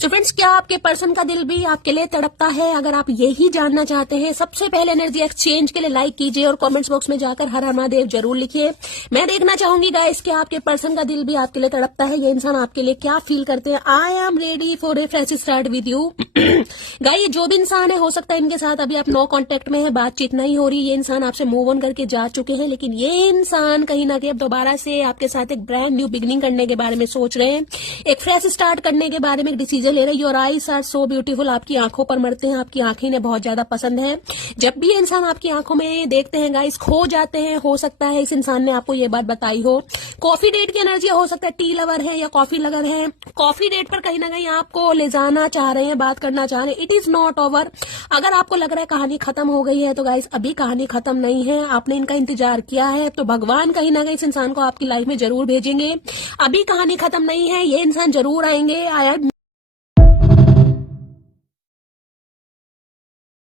तो फ्रेंड्स, क्या आपके पर्सन का दिल भी आपके लिए तड़पता है? अगर आप यही जानना चाहते हैं, सबसे पहले एनर्जी एक्सचेंज के लिए लाइक कीजिए और कमेंट्स बॉक्स में जाकर हर हर महादेव जरूर लिखिए। मैं देखना चाहूंगी गाइस कि आपके पर्सन का दिल भी आपके लिए तड़पता है, ये इंसान आपके लिए क्या फील करते हैं। I am ready for a fresh start with you. Guys, जो भी इंसान है, हो सकता है इनके साथ अभी आप नो कांटेक्ट में है, बातचीत नहीं हो रही, ये इंसान आपसे मूव ऑन करके जा चुके हैं, लेकिन ये इंसान कहीं ना कहीं अब दोबारा से आपके साथ एक ब्रांड न्यू बिगनिंग करने के बारे में सोच रहे हैं, एक फ्रेश स्टार्ट करने के बारे में एक डिसीजन ले रहे हैं। Your eyes are so beautiful, आपकी आंखों पर मरते हैं, आपकी आंखें इन्हें बहुत ज्यादा पसंद है। जब भी ये इंसान आपकी आंखों में देखते हैं गाइस, खो जाते हैं। हो सकता है इस इंसान ने आपको ये बात बताई हो। कॉफी डेट की एनर्जी हो सकता है, टी लवर है या कॉफी लवर है, कॉफी डेट पर कहीं ना कहीं आपको ले जाना चाह रहे हैं, बात करना चाह रहे हैं। It is not over. अगर आपको लग रहा है कहानी खत्म हो गई है, तो गाइस अभी कहानी खत्म नहीं है, आपने इनका इंतजार किया है, तो भगवान कहीं ना कहीं इस इंसान को आपकी लाइफ में जरूर भेजेंगे। अभी कहानी खत्म नहीं है, ये इंसान जरूर आएंगे।